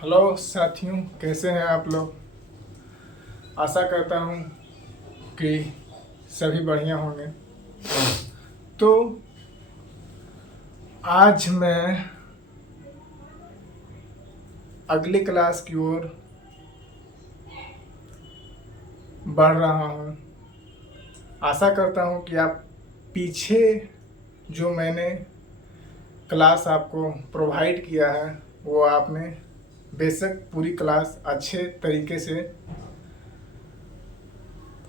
Hello साथियों, कैसे हैं आप लोग। आशा करता हूँ कि सभी बढ़िया होंगे। तो आज मैं अगली क्लास की ओर बढ़ रहा हूँ। आशा करता हूँ कि आप पीछे जो मैंने क्लास आपको प्रोवाइड किया है वो आपने बेशक पूरी क्लास अच्छे तरीके से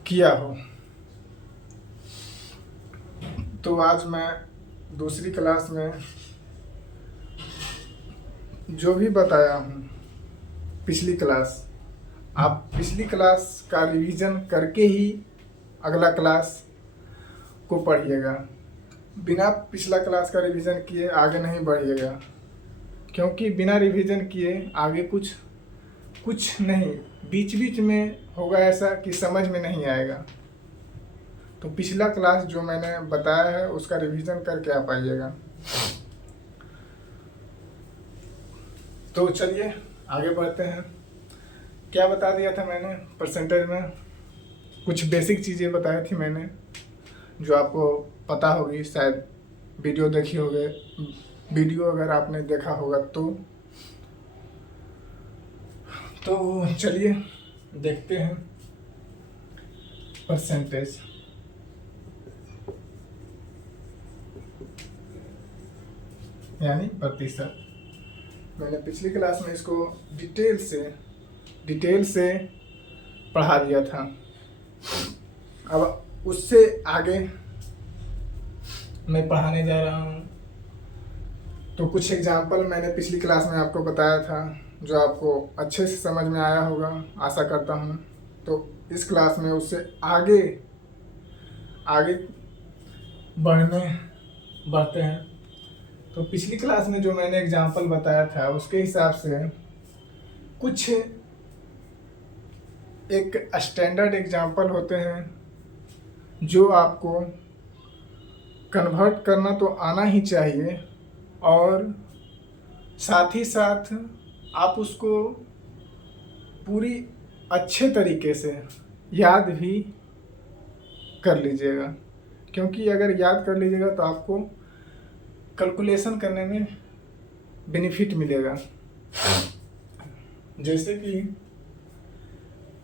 किया हो। तो आज मैं दूसरी क्लास में जो भी बताया हूँ पिछली क्लास, आप पिछली क्लास का रिवीजन करके ही अगला क्लास को पढ़िएगा। बिना पिछला क्लास का रिवीजन किए आगे नहीं बढ़िएगा, क्योंकि बिना रिवीजन किए आगे कुछ नहीं, बीच बीच में होगा ऐसा कि समझ में नहीं आएगा। तो पिछला क्लास जो मैंने बताया है उसका रिवीजन करके आप आइएगा। तो चलिए आगे बढ़ते हैं। क्या बता दिया था मैंने परसेंटेज में, कुछ बेसिक चीज़ें बताई थी मैंने जो आपको पता होगी, शायद वीडियो देखी होगी। वीडियो अगर आपने देखा होगा तो चलिए देखते हैं परसेंटेज। यानी प्रतिशत। मैंने पिछली क्लास में इसको डिटेल से पढ़ा दिया था। अब उससे आगे मैं पढ़ाने जा रहा हूँ। तो कुछ एग्जाम्पल मैंने पिछली क्लास में आपको बताया था जो आपको अच्छे से समझ में आया होगा, आशा करता हूँ। तो इस क्लास में उससे आगे आगे बढ़ते हैं। तो पिछली क्लास में जो मैंने एग्जाम्पल बताया था उसके हिसाब से कुछ एक स्टैंडर्ड एग्जाम्पल होते हैं जो आपको कन्वर्ट करना तो आना ही चाहिए, और साथ ही साथ आप उसको पूरी अच्छे तरीके से याद भी कर लीजिएगा। क्योंकि अगर याद कर लीजिएगा तो आपको कैलकुलेशन करने में बेनिफिट मिलेगा। जैसे कि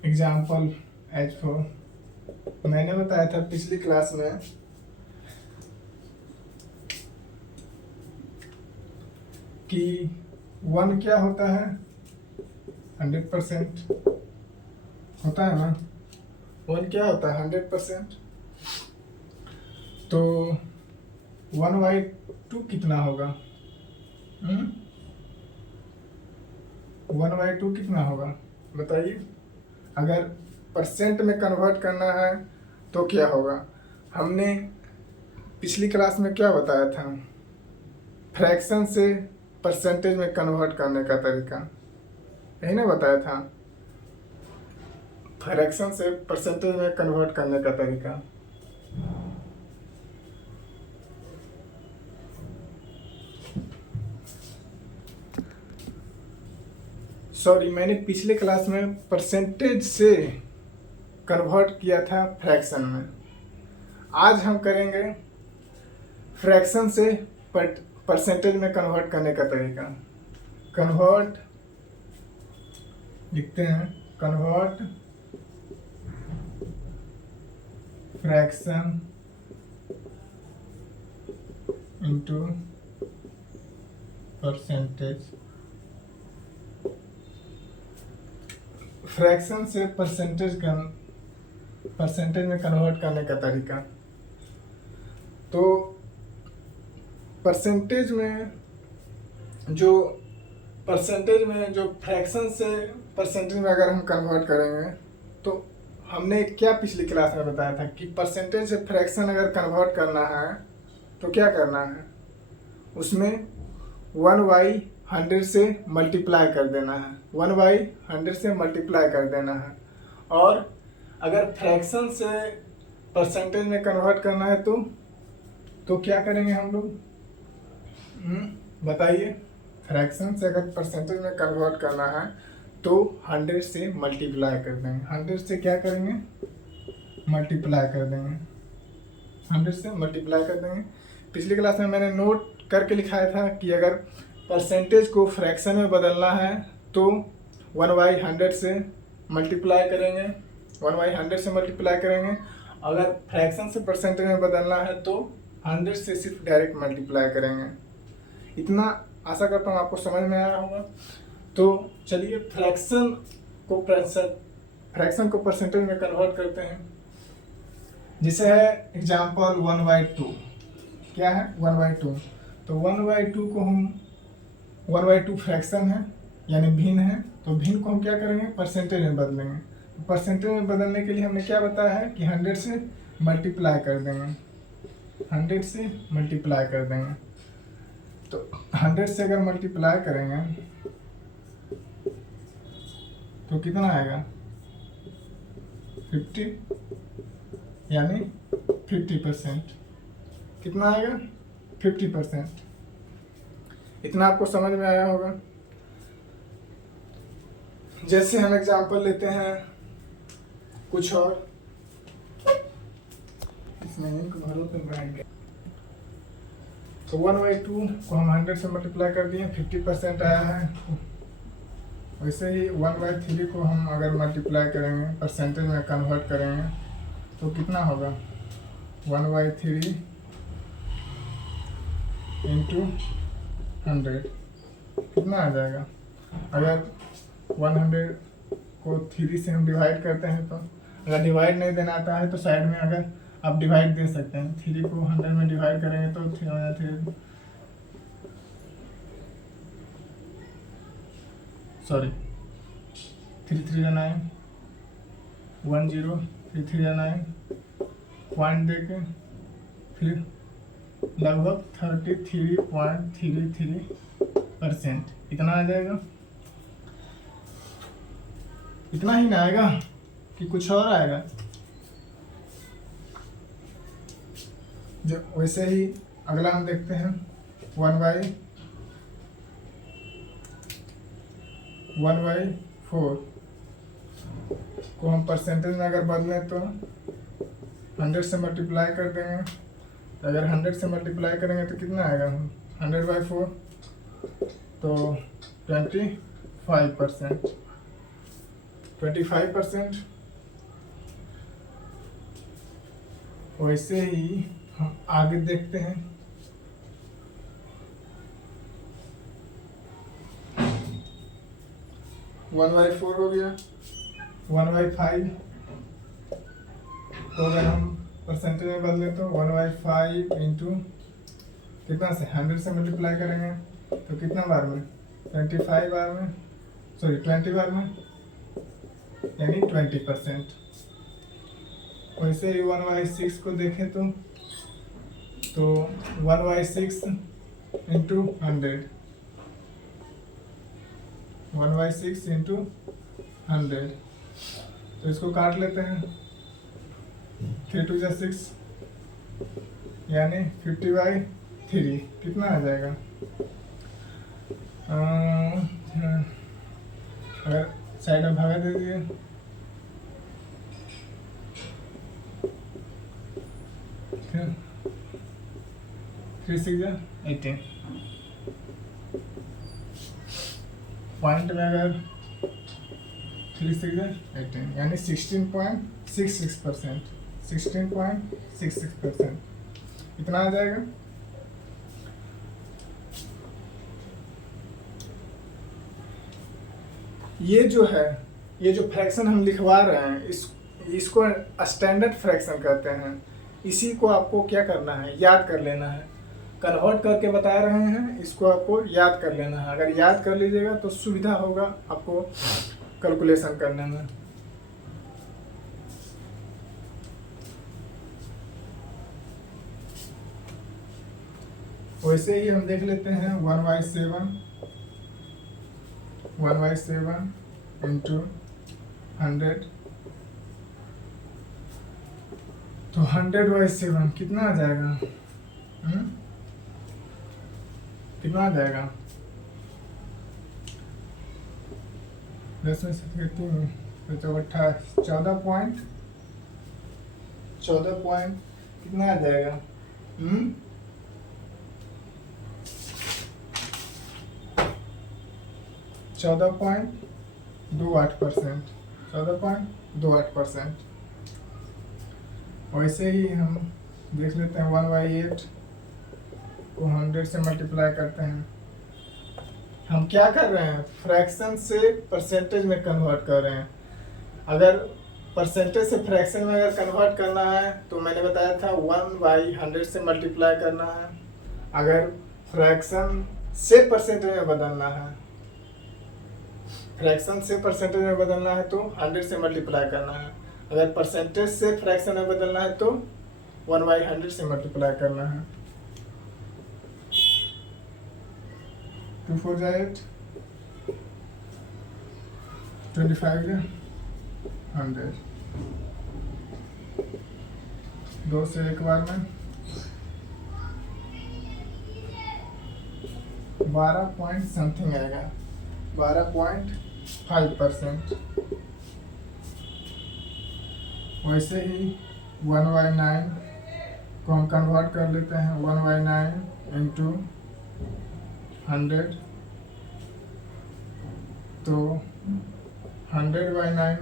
एग्जाम्पल एज फॉर मैंने बताया था पिछली क्लास में कि 1 क्या होता है, 100% होता है ना। 1 क्या होता है, 100%। तो 1/2 कितना होगा, 1/2 कितना होगा बताइए। अगर परसेंट में कन्वर्ट करना है तो क्या होगा। हमने पिछली क्लास में क्या बताया था, फ्रैक्शन से परसेंटेज में कन्वर्ट करने का तरीका, यही ना बताया था। फ्रैक्शन से परसेंटेज में कन्वर्ट करने का तरीका। सॉरी, मैंने पिछले क्लास में परसेंटेज से कन्वर्ट किया था फ्रैक्शन में। आज हम करेंगे फ्रैक्शन से परसेंटेज में कन्वर्ट करने का तरीका। कन्वर्ट लिखते हैं, convert fraction into percentage. Fraction से परसेंटेज में कन्वर्ट करने का तरीका। तो परसेंटेज में जो फ्रैक्शन से परसेंटेज में अगर हम कन्वर्ट करेंगे तो हमने क्या पिछली क्लास में बताया था कि परसेंटेज से फ्रैक्शन अगर कन्वर्ट करना है तो क्या करना है, उसमें 1/100 से मल्टीप्लाई कर देना है, 1/100 से मल्टीप्लाई कर देना है। और अगर फ्रैक्शन से परसेंटेज में कन्वर्ट करना है तो क्या करेंगे हम लोग, बताइए। फ्रैक्शन से अगर परसेंटेज में कन्वर्ट करना है तो 100 से मल्टीप्लाई कर देंगे। 100 से क्या करेंगे, मल्टीप्लाई कर देंगे, 100 से मल्टीप्लाई कर देंगे। पिछली क्लास में मैंने नोट करके लिखाया था कि अगर परसेंटेज को फ्रैक्शन में बदलना है तो 1/100 से मल्टीप्लाई करेंगे, 1/100 से मल्टीप्लाई करेंगे। अगर फ्रैक्शन से परसेंटेज में बदलना है तो 100 से सिर्फ डायरेक्ट मल्टीप्लाई करेंगे। इतना आशा करता हूँ आपको समझ में आ रहा होगा। तो चलिए फ्रैक्शन को परसेंटेज में कन्वर्ट करते हैं। जिसे है एग्जाम्पल 1/2। क्या है 1/2? तो 1/2 को हम 1/2 फ्रैक्शन है यानी भिन्न है, तो भिन्न को हम क्या करेंगे, परसेंटेज में बदलेंगे। तो परसेंटेज में बदलने के लिए हमने क्या बताया है कि 100 से मल्टीप्लाई कर देंगे, 100 से मल्टीप्लाई कर देंगे। तो 100 से अगर मल्टीप्लाई करेंगे तो कितना आएगा, 50 यानी 50%। कितना आएगा, 50%। इतना आपको समझ में आया होगा। जैसे हम एग्जांपल लेते हैं कुछ और, इसमें एक भरो तो बढ़ाएंगे। तो 1/2 को हम 100 से मल्टीप्लाई कर दिए, 50% आया है। वैसे ही 1/3 को हम अगर मल्टीप्लाई करेंगे, परसेंटेज में कन्वर्ट करेंगे तो कितना होगा, 1/3 इंटू 100 कितना आ जाएगा। अगर 100 को 3 से हम डिवाइड करते हैं तो, अगर डिवाइड नहीं देना आता है तो साइड में अगर आप डिवाइड दे सकते हैं। 3 को 100 में डिवाइड करेंगे तो 3 3 या 9, 1 0 3 या 9 पॉइंट देके फिर लगभग 33.33% इतना आ जाएगा। इतना ही ना आएगा कि कुछ और आएगा। जो वैसे ही अगला हम देखते हैं 1/4 को हम परसेंटेज में अगर बदलें तो 100 से मल्टीप्लाई कर देंगे। तो अगर 100 से मल्टीप्लाई करेंगे तो कितना आएगा, 100/4 तो 25%। 25%। वैसे ही हम आगे देखते हैं 1/4 हो गया। 1/5 तो अगर हम परसेंटेज में बदले तो 1/5 इंटू कितना से 100 से मल्टीप्लाई करेंगे तो कितना बार में, 20 बार में यानी 20%। वैसे ही 1/6 को देखें तो 1/6 इंटू 100, 1/6 इंटू 100। तो इसको काट लेते हैं, 3 2 जा 6 यानी 50/3 कितना आ जाएगा। अगर साइड में भागा दे दिए 3 6 जा 18 पॉइंट में अगर 3 6 जा 18 यानी 16.66%, 16.66% इतना आ जाएगा। ये जो है, ये जो फ्रैक्शन हम लिखवा रहे हैं इसको स्टैंडर्ड फ्रैक्शन कहते हैं। इसी को आपको क्या करना है, याद कर लेना है। कन्वर्ट करके बता रहे हैं, इसको आपको याद कर लेना है। अगर याद कर लीजिएगा तो सुविधा होगा आपको कैलकुलेशन करने में। वैसे ही हम देख लेते हैं 1/7 इंटू 100 तो 100/7 कितना आ जाएगा, कितना आ जाएगा 10 में से 13 तो 14 पॉइंट कितना आ जाएगा? 14.28%। 14.28%। वैसे ही हम देख लेते हैं 1/8 को 100 से मल्टीप्लाई करते हैं। हम क्या कर रहे हैं? फ्रैक्शन से परसेंटेज में कन्वर्ट कर रहे हैं। अगर परसेंटेज से फ्रैक्शन में अगर कन्वर्ट करना है तो मैंने बताया था 1/100 से मल्टीप्लाई करना है। अगर फ्रैक्शन से परसेंटेज में बदलना है, फ्रैक्शन से परसेंटेज में बदलना है तो 100 से मल्टीप्लाई करना है। अगर परसेंटेज से फ्रैक्शन में बदलना है तो 1/100 से मल्टीप्लाई करना है। 2 4 जा 8, 25 जा 100। 2 से एक बार में 12 पॉइंट समथिंग आएगा, 12.5%। वैसे ही 1/9 को हम कन्वर्ट कर लेते हैं। 1/9 इंटू 100 तो 100/9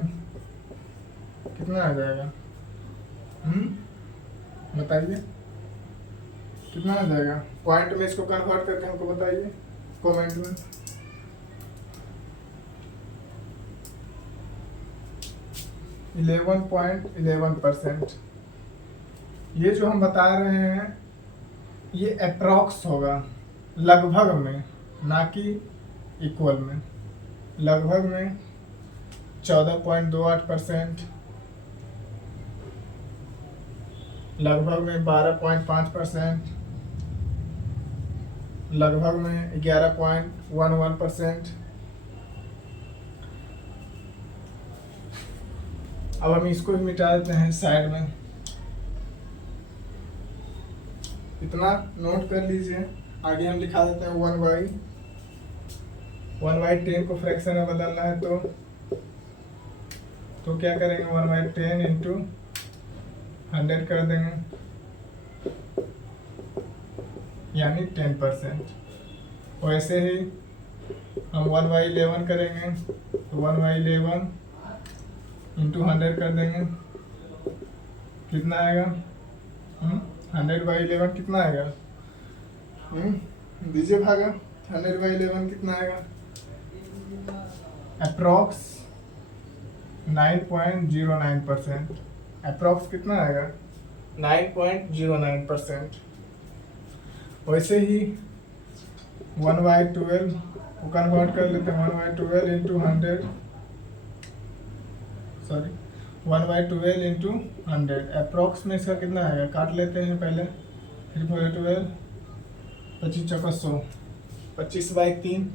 कितना आ जाएगा? बताइए कितना आ जाएगा? पॉइंट में इसको कन्वर्ट करके हमको बताइए कमेंट में। 11.11%। ये जो हम बता रहे हैं ये अप्रॉक्स होगा, लगभग में, ना कि इक्वल में। लगभग में 14.28%, लगभग में 12.5%, लगभग में 11.11%। अब हम इसको भी मिटा देते हैं साइड में। इतना नोट कर लीजिए। आगे हम लिखा देते हैं 1/10 को फ्रैक्शन में बदलना है तो क्या करेंगे? 1/10 इंटू 100 कर देंगे, यानी 10%। वैसे ही हम 1/11 करेंगे तो 1/11 इंटू 100 कर देंगे, कितना आएगा? 100/11 कितना आएगा? दीजिए भागा। 100/11 कितना आएगा? अप्रॉक्स 9.09%। अप्रॉक्स कितना आएगा? 9.09%। वैसे ही 1/12 को कन्वर्ट कर लेते हैं। 1/12 इंटू 100, सॉरी 1/12 इंटू 100। अप्रॉक्स में इसका कितना आएगा? काट लेते हैं पहले। 3/12 25 चौका 100, 25/3।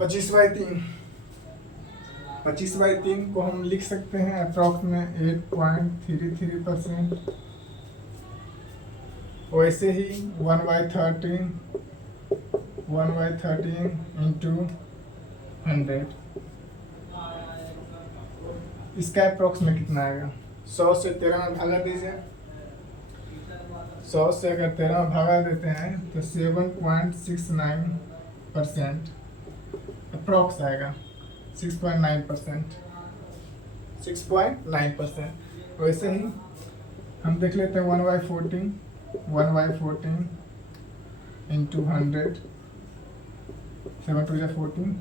25/3 को हम लिख सकते हैं अप्रॉक्स में 8.33%। वैसे ही 1/13 इंटू 100, इसका अप्रॉक्स में कितना आएगा? 100 से 13 में भागा दीजिए। 100 से अगर 13 में भागा देते हैं तो 7.69% अप्रॉक्स आएगा। 6.9%। 6.9%। वैसे ही हम देख लेते हैं 1/14 इंटू 100, 7 2 14,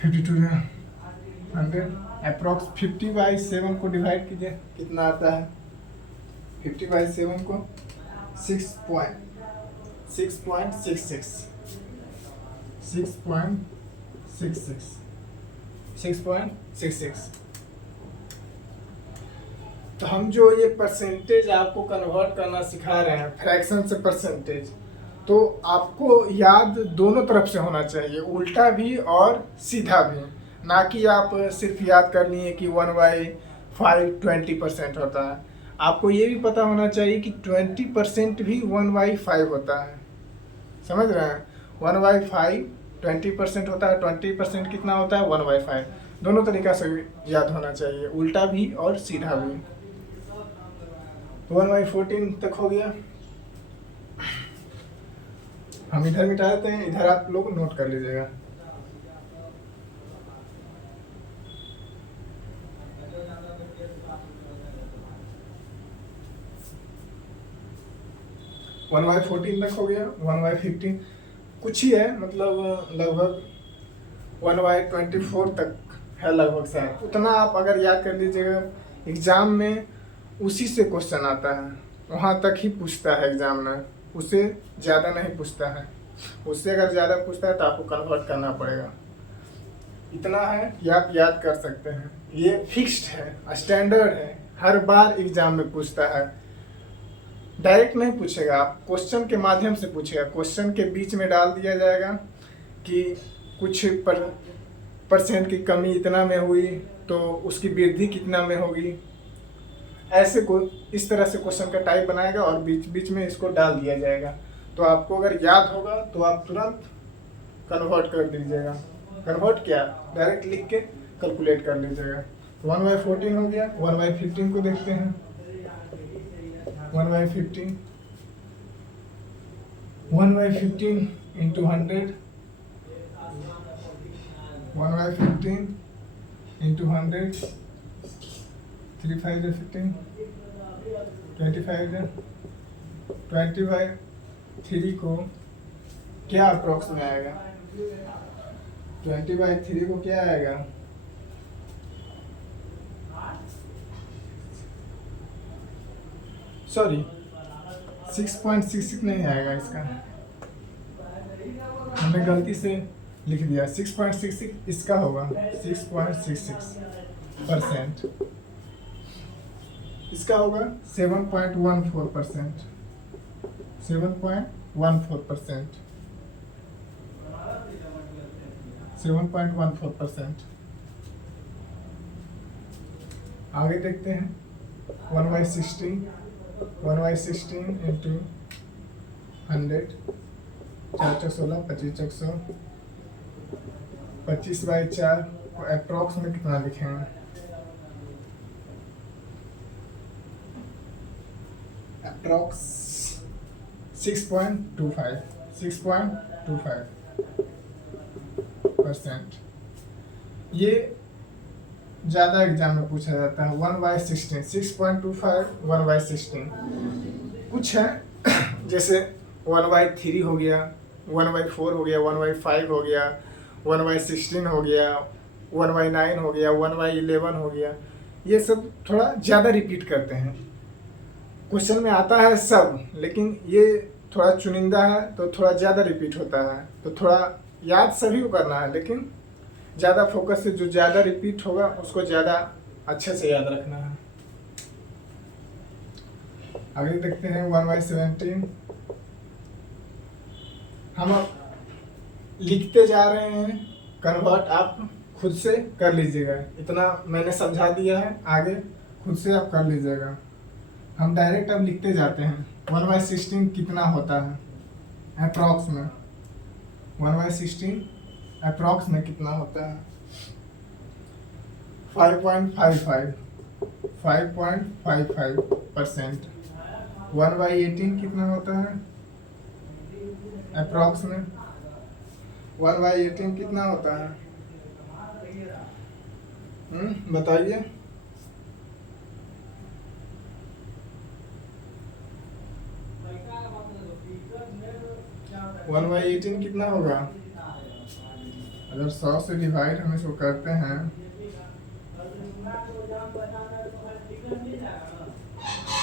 52 100। अप्रॉक्स 50/7 को डिवाइड कीजिए, कितना आता है? 50/7 को 6.66। तो हम जो ये परसेंटेज आपको कन्वर्ट करना सिखा रहे हैं फ्रैक्शन से परसेंटेज, तो आपको याद दोनों तरफ से होना चाहिए, उल्टा भी और सीधा भी। ना कि आप सिर्फ याद कर लिए कि 1/5 20% होता है। आपको ये भी पता होना चाहिए कि 20% भी 1/5 होता है। समझ रहे हैं? 1/5 20% होता है, 20% कितना होता है 1/5। दोनों तरीका से याद होना चाहिए, उल्टा भी और सीधा भी। 1/14 तक हो गया। हम इधर मिटा देते हैं, इधर आप लोग नोट कर लीजिएगा। वन बाई 14 तक हो गया। 1/15 कुछ ही है, मतलब लगभग 1/24 तक है लगभग शायद। उतना आप अगर याद कर लीजिएगा, एग्जाम में उसी से क्वेश्चन आता है, वहाँ तक ही पूछता है एग्जाम में, उससे ज़्यादा नहीं पूछता है। उससे अगर ज़्यादा पूछता है तो आपको कन्वर्ट करना पड़ेगा। इतना है कि आप याद कर सकते हैं, ये फिक्स्ड है, स्टैंडर्ड है, हर बार एग्जाम में पूछता है। डायरेक्ट नहीं पूछेगा, आप क्वेश्चन के माध्यम से पूछेगा। क्वेश्चन के बीच में डाल दिया जाएगा कि कुछ परसेंट की कमी इतना में हुई तो उसकी वृद्धि कितना में होगी, ऐसे को इस तरह से क्वेश्चन का टाइप बनाएगा और बीच बीच में इसको डाल दिया जाएगा। तो आपको अगर याद होगा तो आप तुरंत कन्वर्ट कर दीजिएगा। कन्वर्ट क्या, डायरेक्ट लिख के कैलकुलेट कर लीजिएगा। 1/14 हो गया। 1/15 को देखते हैं। 1/15 इंटू 100, 1/15 इंटू 100, 3 5 15, 25 20/3 को क्या अप्रोक्स में आएगा? 20/3 को क्या आएगा? सॉरी 6.66 नहीं आएगा, इसका हमने गलती से लिख दिया। 6.66 इसका होगा, 6.66%। इसका होगा 7.14%, 7.14%, 7.14%। आगे देखते हैं। 1/16, 1/16 इंटू 100, 4×16, 25×100, 25/4 को अप्रॉक्स में कितना लिखेंगे? अप्रॉक्स 6.25, 6.25%। ये ज़्यादा एग्जाम में पूछा जाता है। 1/16, 6.25, 1/16 कुछ है जैसे 1/3 हो गया, 1/4 हो गया, 1/5 हो गया, 1/16 हो गया, 1/9 हो गया, 1/11 हो गया। ये सब थोड़ा ज़्यादा रिपीट करते हैं, क्वेश्चन में आता है सब, लेकिन ये थोड़ा चुनिंदा है तो थोड़ा ज़्यादा रिपीट होता है। तो थोड़ा याद सभी को करना है, लेकिन ज़्यादा फोकस से जो ज़्यादा रिपीट होगा उसको ज़्यादा अच्छे से याद रखना है। आगे देखते हैं। 1/17 हम अब लिखते जा रहे हैं, कन्वर्ट आप खुद से कर लीजिएगा। इतना मैंने समझा दिया है, आगे खुद से आप कर लीजिएगा। हम डायरेक्ट अब लिखते जाते हैं। 1/16 कितना होता है अप्रॉक्स में? 1/16 अप्रॉक्स में कितना होता है? 5.55, 5.55%। 1/18 कितना होता है अप्रॉक्स में? 1/18 कितना होता है? बताइए। 1/18 कितना होगा? अगर 100 से डिवाइड हम इसको करते हैं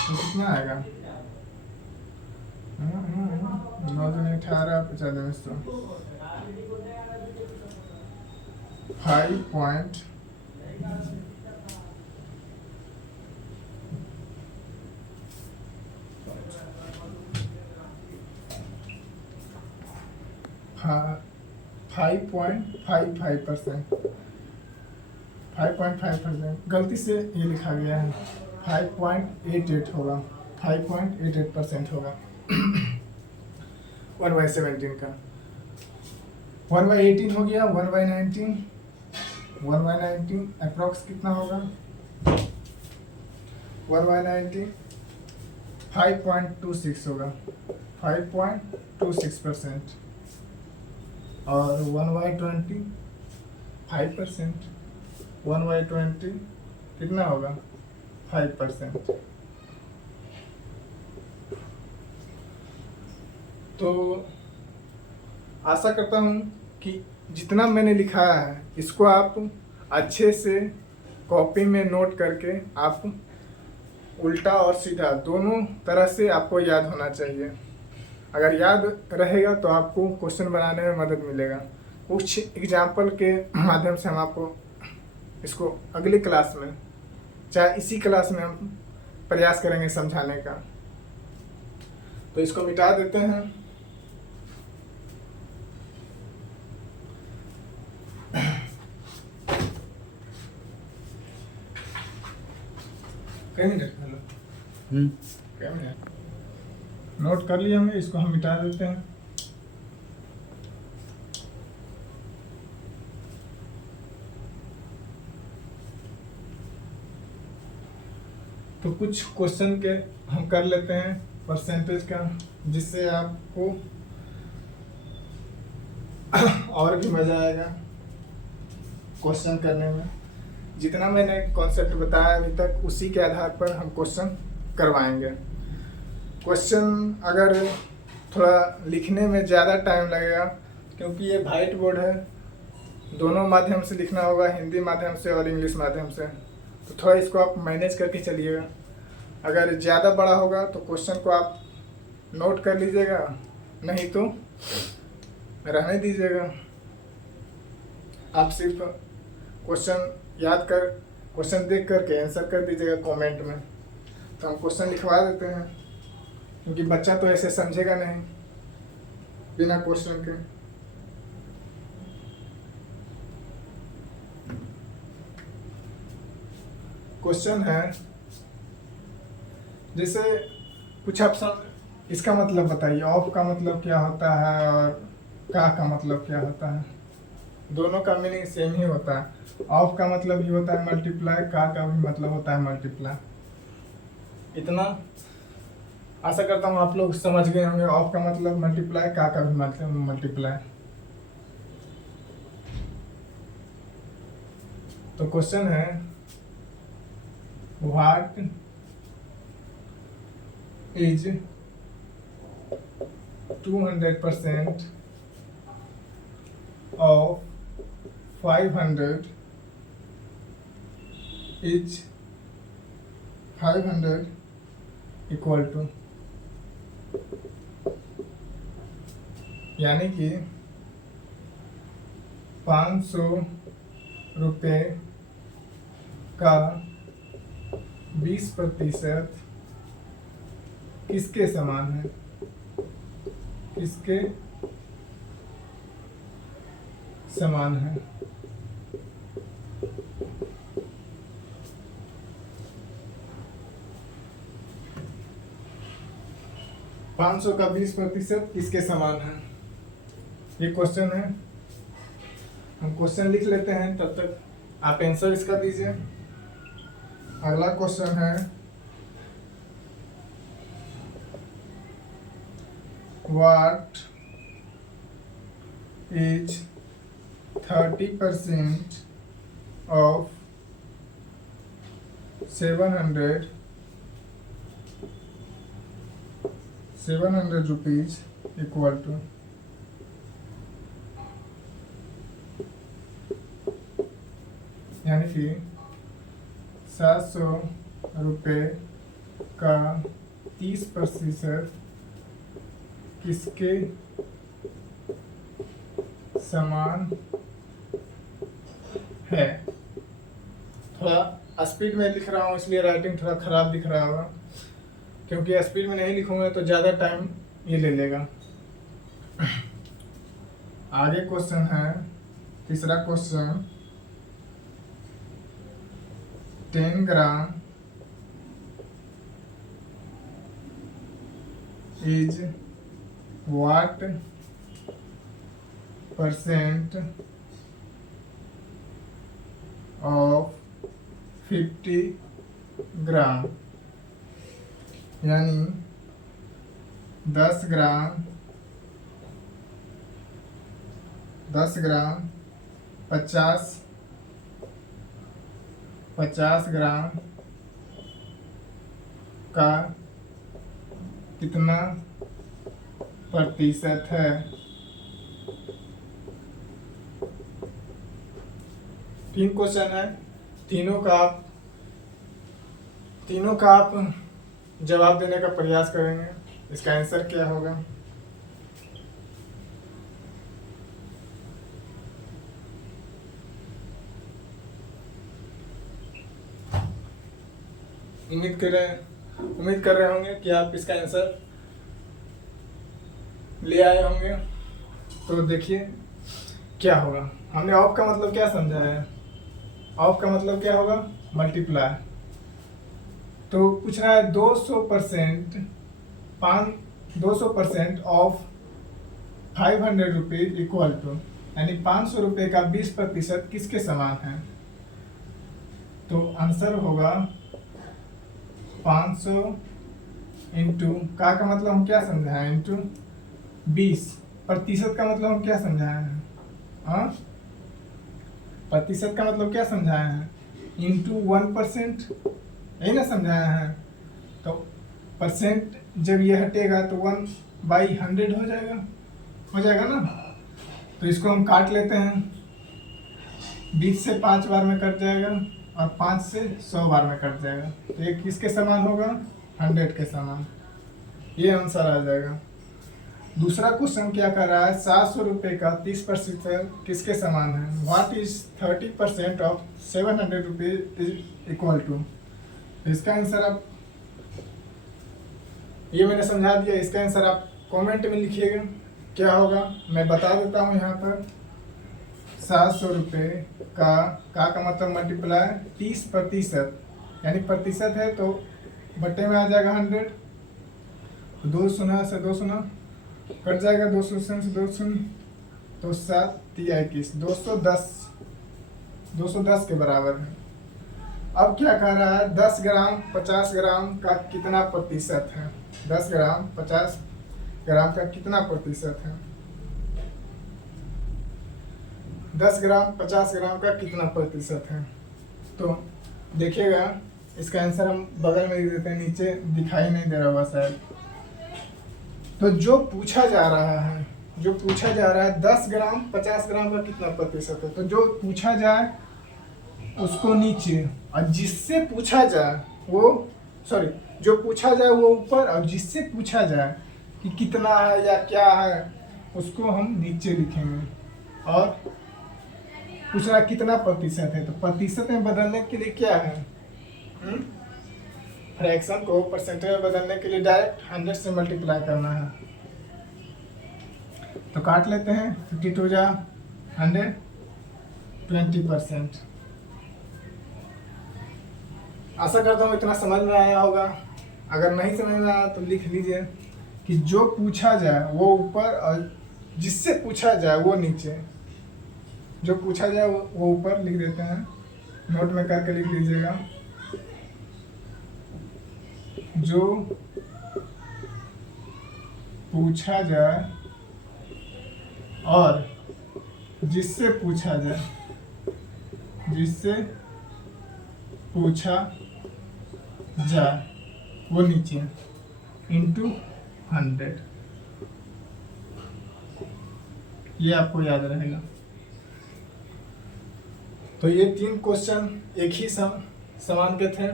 तो कितना आएगा? 9 दूनी 18, 50 100, 5. 5.55%, 5.5%। गलती से ये लिखा गया है, 5.88 होगा, 5.88% होगा 1/17 का। 1/18 हो गया, 1/19, 1/19 अप्रॉक्स कितना होगा? 1/19 5.26 होगा, 5.26%। और 1/20 5%, 1/20 कितना होगा? 5%। तो आशा करता हूँ कि जितना मैंने लिखा है इसको आप अच्छे से कॉपी में नोट करके आप उल्टा और सीधा दोनों तरह से आपको याद होना चाहिए। अगर याद रहेगा तो आपको क्वेश्चन बनाने में मदद मिलेगा। कुछ एग्जाम्पल के माध्यम से हम आपको इसको अगली क्लास में, चाहे इसी क्लास में, हम प्रयास करेंगे समझाने का। तो इसको मिटा देते हैं। कई मिनट, हेलो, क्या मिनट नोट कर लिया हमने, इसको हम मिटा देते हैं। तो कुछ क्वेश्चन के हम कर लेते हैं परसेंटेज का, जिससे आपको और भी मजा आएगा क्वेश्चन करने में। जितना मैंने कॉन्सेप्ट बताया अभी तक, उसी के आधार पर हम क्वेश्चन करवाएंगे। क्वेश्चन अगर थोड़ा लिखने में ज़्यादा टाइम लगेगा, क्योंकि ये वाइट बोर्ड है, दोनों माध्यम से लिखना होगा, हिंदी माध्यम से और इंग्लिश माध्यम से। तो थोड़ा इसको आप मैनेज करके चलिएगा। अगर ज़्यादा बड़ा होगा तो क्वेश्चन को आप नोट कर लीजिएगा, नहीं तो रहने दीजिएगा। आप सिर्फ क्वेश्चन याद कर, क्वेश्चन देख करके आंसर कर दीजिएगा कमेंट में। तो हम क्वेश्चन लिखवा देते हैं, क्योंकि बच्चा तो ऐसे समझेगा नहीं बिना क्वेश्चन के। क्वेश्चन है, जैसे कुछ आप इसका मतलब बताइए, ऑफ का मतलब क्या होता है और का मतलब क्या होता है। दोनों का मीनिंग सेम ही होता है। ऑफ का मतलब ही होता है मल्टीप्लाई, का भी मतलब होता है मल्टीप्लाई। इतना आशा करता हूँ आप लोग समझ गए होंगे। ऑफ का मतलब मल्टीप्लाई, का भी मतलब मल्टीप्लाई। तो क्वेश्चन है, what is 200% of 500 is 500 equal to, यानी कि 500 रुपये का 20% किसके समान है? किसके समान है? पाँच सौ का 20% किसके समान है? ये क्वेश्चन है। हम क्वेश्चन लिख लेते हैं, तब तक आप आंसर इसका दीजिए। अगला क्वेश्चन है, what is 30% of 700 rupees equal to, यानी कि 700 रुपये का 30% किसके समान है? थोड़ा स्पीड में लिख रहा हूँ, इसलिए राइटिंग थोड़ा खराब दिख रहा होगा, क्योंकि स्पीड में नहीं लिखूंगा तो ज़्यादा टाइम ये ले लेगा। आगे क्वेश्चन है, तीसरा question, 10 gram is what percent of 50 ग्राम, यानी 10 ग्राम 50 ग्राम का कितना प्रतिशत है। तीन क्वेश्चन है, तीनों का आप जवाब देने का प्रयास करेंगे। इसका आंसर क्या होगा? उम्मीद कर रहे होंगे कि आप इसका आंसर ले आए होंगे। तो देखिए क्या होगा। हमने ऑफ का मतलब क्या समझा है? ऑफ का मतलब क्या होगा? मल्टीप्लाई। तो पूछ रहा है 200% ऑफ 500 रुपीज इक्वल टू, यानी 500 रुपये का 20% किसके समान है? तो आंसर होगा 500 इंटू का मतलब हम क्या समझाएं? इंटू 20। प्रतिशत का मतलब हम क्या समझाए हैं? हाँ, प्रतिशत का मतलब क्या समझाए हैं? इंटू 1%, यही ना समझाया है। तो परसेंट जब ये हटेगा तो 1/100 हो जाएगा ना। तो इसको हम काट लेते हैं। 20 से 5 बार में कट जाएगा और 5 से 100 बार में कट जाएगा। तो ये किसके समान होगा? 100 के समान। ये आंसर आ जाएगा। दूसरा क्वेश्चन क्या कर रहा है? 700 रुपये का 30% किसके समान है? What is 30% of 700 rupees is equal to. इसका आंसर आप, ये मैंने समझा दिया, इसका आंसर आप कमेंट में लिखिएगा क्या होगा। मैं बता देता हूँ यहाँ पर। 700 रुपये का मतलब मल्टीप्लाई 30%, यानी प्रतिशत है तो बट्टे में आ जाएगा 100। 2 शून्य से 2 शून्य कट जाएगा, 2 शून्य से 2 शून्य, तो 7 तिया 21, 210 के बराबर है। अब क्या कह रहा है? 10 ग्राम 50 ग्राम का कितना प्रतिशत है? 10 ग्राम 50 ग्राम का कितना प्रतिशत है? 10 ग्राम 50 ग्राम का कितना प्रतिशत है? तो देखिएगा, इसका आंसर हम बगल में लिख देते हैं, नीचे दिखाई नहीं दे रहा होगा शायद। तो जो पूछा जा रहा है 10 ग्राम 50 ग्राम का कितना प्रतिशत है। तो जो पूछा जाए उसको नीचे, और जिससे पूछा जाए वो जो पूछा जाए वो ऊपर, और जिससे पूछा जाए कि कितना है या क्या है उसको हम नीचे लिखेंगे। और पूछ रहा कितना प्रतिशत है, तो प्रतिशत में बदलने के लिए क्या है? फ्रैक्शन को परसेंटेज में बदलने के लिए डायरेक्ट 100 से मल्टीप्लाई करना है। तो काट लेते हैं। 52 जा 100, 20%। आशा करता हूँ इतना समझ में आया होगा। अगर नहीं समझ में आया तो लिख लीजिए कि जो पूछा जाए वो ऊपर और जिससे पूछा जाए वो नीचे। जो पूछा जाए वो ऊपर लिख देते हैं, नोट में करके लिख लीजिएगा। जो पूछा जाए और जिससे पूछा जाए वो नीचे इंटू 100। ये आपको याद रहेगा। तो ये 3 क्वेश्चन एक ही समान के थे।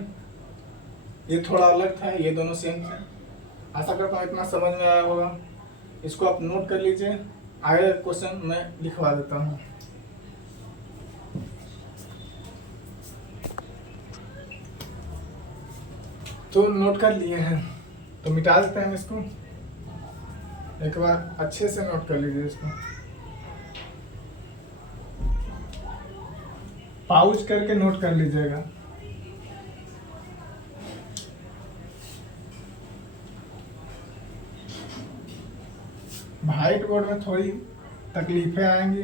ये थोड़ा अलग था, ये दोनों सेम थे। आशा करता हूँ इतना समझ में आया होगा। इसको आप नोट कर लीजिए, आगे क्वेश्चन मैं लिखवा देता हूँ। तो नोट कर लिए हैं तो मिटा देते हैं इसको। एक बार अच्छे से नोट कर लीजिए इसको, पाउच करके नोट कर लीजिएगा। व्हाइट बोर्ड में थोड़ी तकलीफ़ें आएंगी,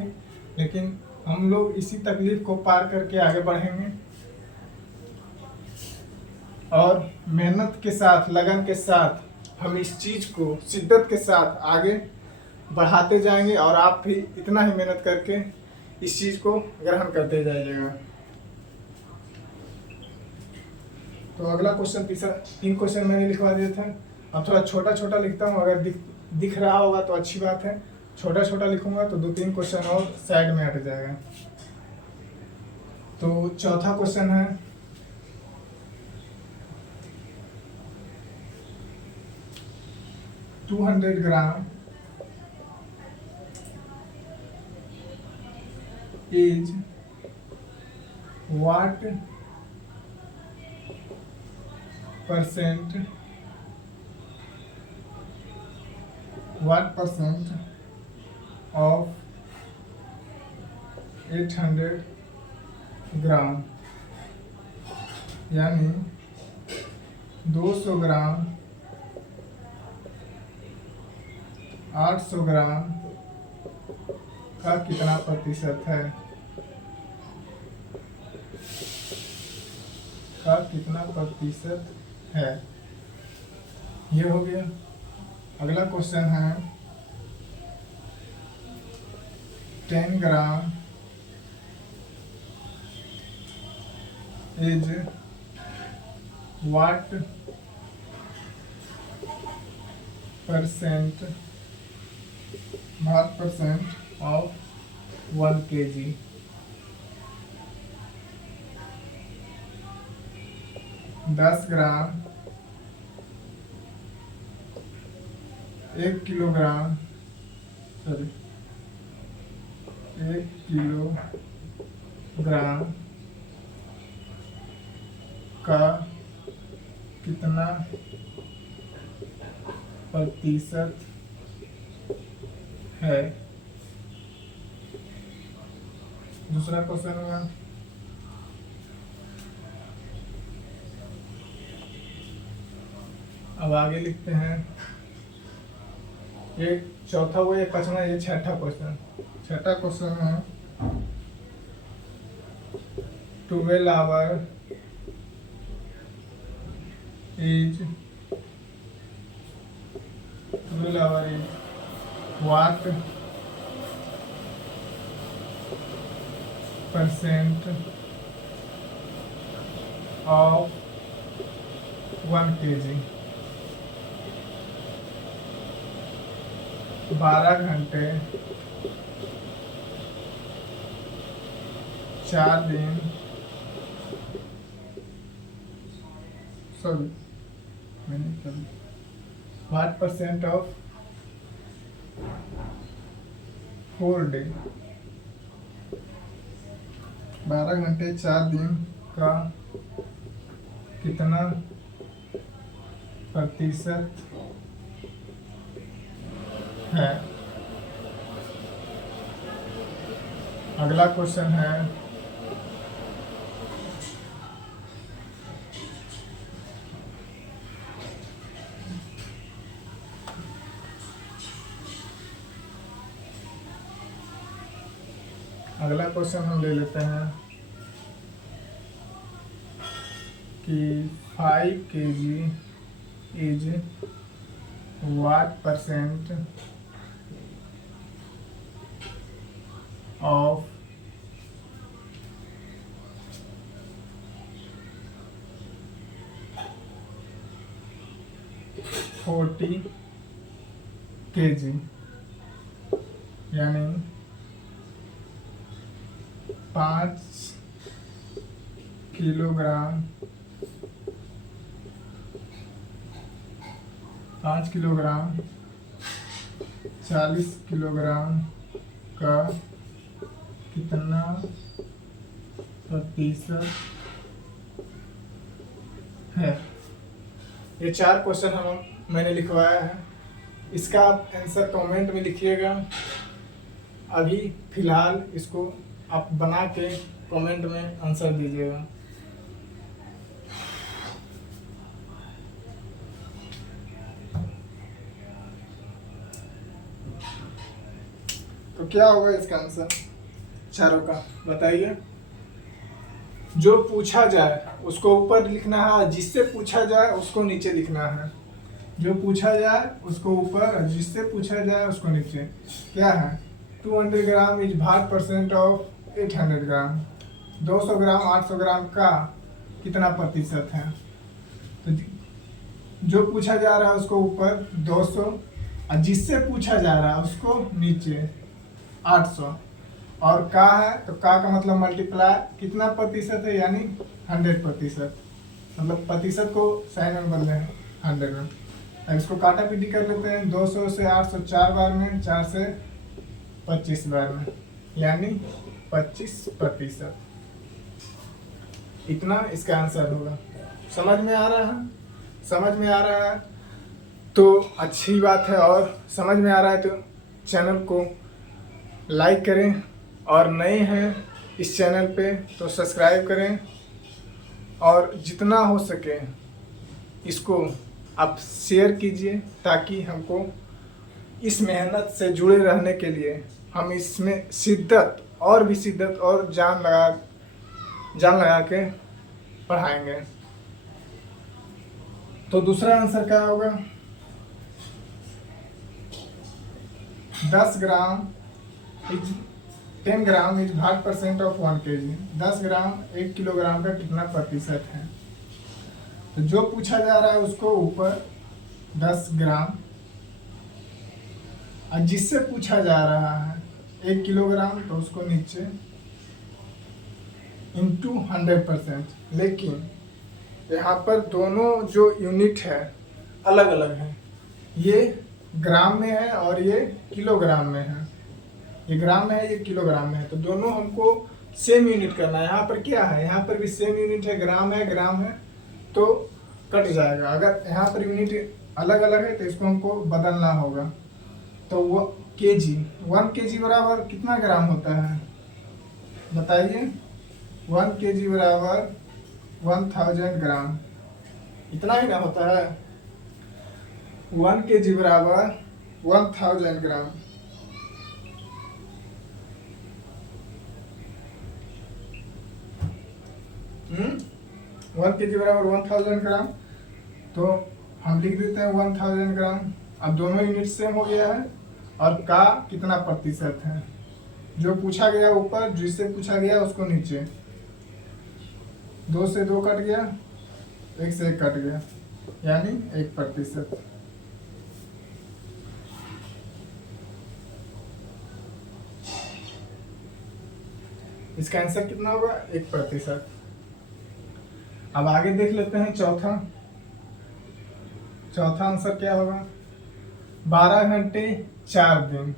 लेकिन हम लोग इसी तकलीफ़ को पार करके आगे बढ़ेंगे और मेहनत के साथ, लगन के साथ हम इस चीज़ को शिद्दत के साथ आगे बढ़ाते जाएंगे और आप भी इतना ही मेहनत करके इस चीज़ को ग्रहण करते जाइएगा। तो अगला क्वेश्चन, 3 क्वेश्चन मैंने लिखवा दिए थे। अब थोड़ा छोटा छोटा लिखता हूँ, अगर दिख रहा होगा तो अच्छी बात है, छोटा छोटा लिखूंगा तो 2-3 क्वेश्चन और साइड में हट जाएगा। तो चौथा क्वेश्चन है, $200 ग्राम is what percent of 800 ग्राम, यानी 200 ग्राम 800 ग्राम का कितना प्रतिशत है, ये हो गया। अगला क्वेश्चन है, 10 gram is what percent of 1 kg, 10 gram 1 kilogram 1 kilogram का कितना प्रतिशत है। दूसरा क्वेश्चन हुआ, अब आगे लिखते हैं। ये चौथा हुआ, ये पांचवा, ये छठा क्वेश्चन। छठा क्वेश्चन है, 12 our is what percent of 1 kg, 12 घंटे 4 दिन, what percent of 4 डे, 12 घंटे 4 दिन का कितना प्रतिशत है। अगला क्वेश्चन है, अगला क्वेश्चन हम ले लेते हैं कि 5 kg is what percent of 40 kg, यानी 5 किलोग्राम 40 किलोग्राम का कितना प्रतिशत है। ये 4 क्वेश्चन मैंने लिखवाया है। इसका आप आंसर कमेंट में लिखिएगा। अभी फिलहाल इसको आप बना के कमेंट में आंसर दीजिएगा। तो तो क्या होगा इसका आंसर चारों का, बताइए। जो पूछा जाए उसको ऊपर लिखना है, जिससे पूछा जाए उसको नीचे लिखना है। जो पूछा जाए उसको ऊपर और जिससे पूछा जाए उसको नीचे। क्या है? 200 gram is what percent of 800 gram. 200 gram 800 gram का कितना प्रतिशत है? तो जो पूछा जा रहा है उसको ऊपर 200 और जिससे पूछा जा रहा है उसको नीचे 800। और का है तो का मतलब मल्टीप्लाई कितना प्रतिशत है, यानी 100%। मतलब प्रतिशत को साइन में बदले हैं 100 में। अब इसको काटा पीटी कर लेते हैं। 200 से 800 4 बार में, 4 से 25 बार में, यानी 25%। इतना इसका आंसर होगा। समझ में आ रहा है? समझ में आ रहा है तो अच्छी बात है, और समझ में आ रहा है तो चैनल को लाइक करें, और नए हैं इस चैनल पे तो सब्सक्राइब करें, और जितना हो सके इसको आप शेयर कीजिए, ताकि हमको इस मेहनत से जुड़े रहने के लिए हम इसमें शिद्दत और भी शिद्दत और जान लगा के पढ़ाएंगे। तो दूसरा आंसर क्या होगा? 10 gram is what percent of 1 kg। 10 gram 1 kilogram का कितना प्रतिशत है? तो जो पूछा जा रहा है उसको ऊपर 10 ग्राम, और जिससे पूछा जा रहा है 1 किलोग्राम तो उसको नीचे इंटू 100%। लेकिन यहाँ पर दोनों जो यूनिट है अलग अलग है। ये ग्राम में है और ये किलोग्राम में है। ये ग्राम में है, ये किलोग्राम में है, तो दोनों हमको सेम यूनिट करना है। यहाँ पर क्या है? यहाँ पर भी सेम यूनिट है, ग्राम है, तो कट जाएगा। अगर यहाँ पर यूनिट अलग अलग है तो इसको हमको बदलना होगा। तो वो केजी, 1 kg बराबर कितना ग्राम होता है, बताइए? 1 kg बराबर 1000 ग्राम, इतना ही ना होता है। 1 kg बराबर 1000 ग्राम। 1 kg बराबर 1000 ग्राम, तो हम लिख देते हैं 1000 ग्राम। अब दोनों यूनिट सेम हो गया है, और का कितना प्रतिशत है? जो पूछा गया ऊपर, जिससे पूछा गया उसको नीचे। 2 से 2 कट गया, 1 से 1 कट गया, यानी 1%। इसका आंसर कितना होगा? 1%। अब आगे देख लेते हैं चौथा आंसर क्या होगा? 12 घंटे 4 दिन।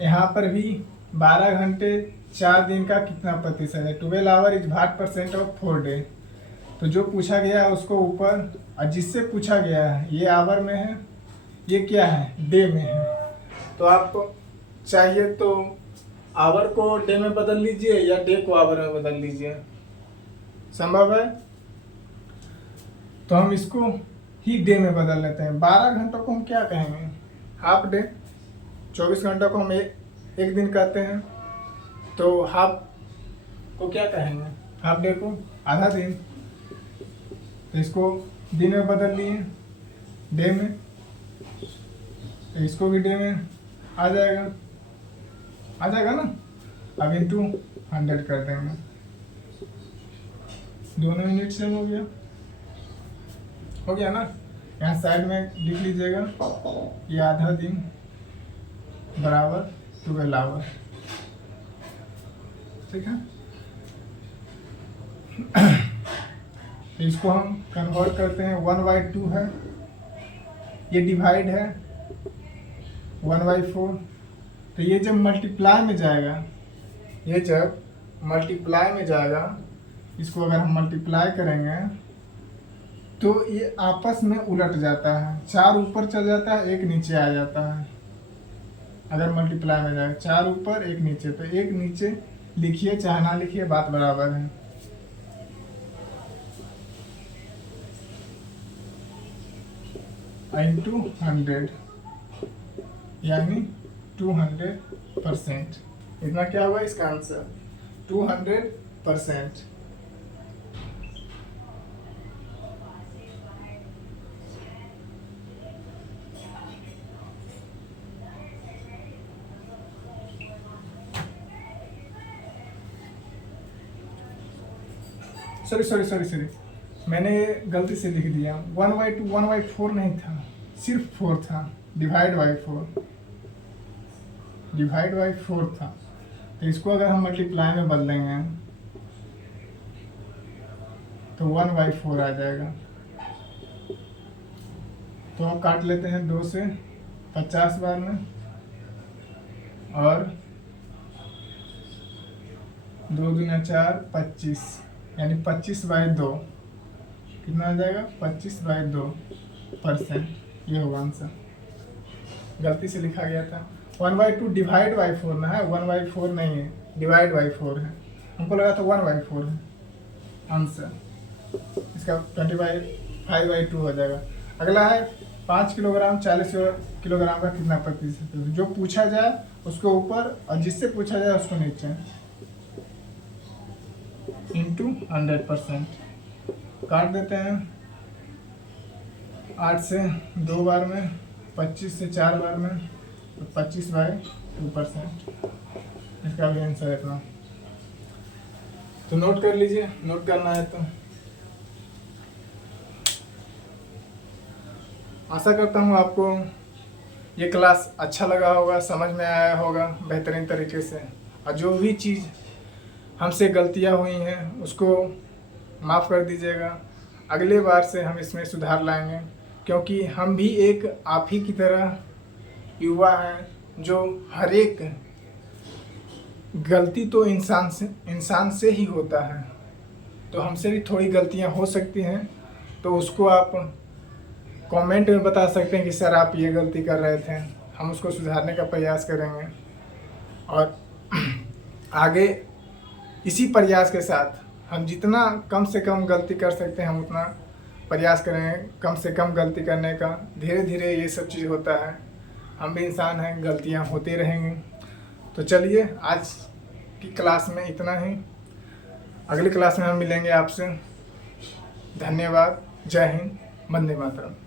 यहाँ पर भी 12 घंटे 4 दिन का कितना प्रतिशत है? 12 hour is what percent of 4 day. तो जो पूछा गया है उसको ऊपर, और जिससे पूछा गया है ये आवर में है, ये क्या है? डे में है। तो आपको चाहिए तो आवर को डे में बदल लीजिए, या डे को आवर में बदल लीजिए। संभव है? तो हम इसको ही डे में बदल लेते हैं। 12 घंटों को हम क्या कहेंगे? Half day. 24 घंटों को हम एक दिन कहते हैं, तो हाफ को क्या कहेंगे? हाफ डे को आधा दिन। तो इसको दिन में बदल लिए डे में, तो इसको भी डे में आ जाएगा ना। अब इंटू 100 कर देंगे, दोनों यूनिट सेम हो गया ना। यहाँ साइड में लिख लीजिएगा, ये आधा दिन बराबर 12 आवर, ठीक है। इसको हम कन्वर्ट करते हैं, 1/2 है, ये डिवाइड है 1/4। तो ये जब मल्टीप्लाई में जाएगा, इसको अगर हम मल्टीप्लाई करेंगे तो ये आपस में उलट जाता है। 4 ऊपर चल जाता है, 1 नीचे आ जाता है। अगर मल्टीप्लाई में जाए 4 ऊपर 1 नीचे, तो 1 नीचे लिखिए चाहे ना लिखिए, बात बराबर है। इंटू 100, यानी 200%। इतना क्या हुआ इसका आंसर 200%। सॉरी, मैंने गलती से लिख दिया। 1/2 1/4 नहीं था, सिर्फ 4 था। डिवाइड बाई 4 था। तो इसको अगर हम मल्टीप्लाई में बदलेंगे तो 1/4 आ जाएगा। तो हम काट लेते हैं 2 से 50 बार में, और 2 दूना 4 25, यानी 25/2 कितना आ जाएगा 25/2%। ये होगा आंसर। गलती से लिखा गया था 1/2 डिवाइड बाई 4 ना है, 1/4 नहीं है, डिवाइड बाई 4 है। हमको लगा था 1/4 है आंसर। इसका 25/2 हो जाएगा। अगला है 5 किलोग्राम 40 किलोग्राम का कितना प्रतिशत है। जो पूछा जाए उसको ऊपर और जिससे पूछा जाए उसको नीचे, इंटू 100%। काट देते हैं 8 से 2 बार में, 25 से 4 बार में, तो 25/2%। इसका भी आंसर इतना। तो नोट कर लीजिए, नोट करना है तो। आशा करता हूँ आपको ये क्लास अच्छा लगा होगा, समझ में आया होगा बेहतरीन तरीके से। और जो भी चीज़ हमसे गलतियाँ हुई हैं उसको माफ़ कर दीजिएगा। अगले बार से हम इसमें सुधार लाएंगे, क्योंकि हम भी एक आप ही की तरह युवा हैं, जो हर एक गलती तो इंसान से ही होता है। तो हमसे भी थोड़ी गलतियां हो सकती हैं, तो उसको आप कमेंट में बता सकते हैं कि सर आप ये गलती कर रहे थे। हम उसको सुधारने का प्रयास करेंगे, और आगे इसी प्रयास के साथ हम जितना कम से कम गलती कर सकते हैं हम उतना प्रयास करें, कम से कम गलती करने का। धीरे धीरे ये सब चीज़ होता है, हम भी इंसान हैं, गलतियां होती रहेंगी। तो चलिए आज की क्लास में इतना ही। अगली क्लास में हम मिलेंगे आपसे। धन्यवाद। जय हिंद। वंदे मातरम।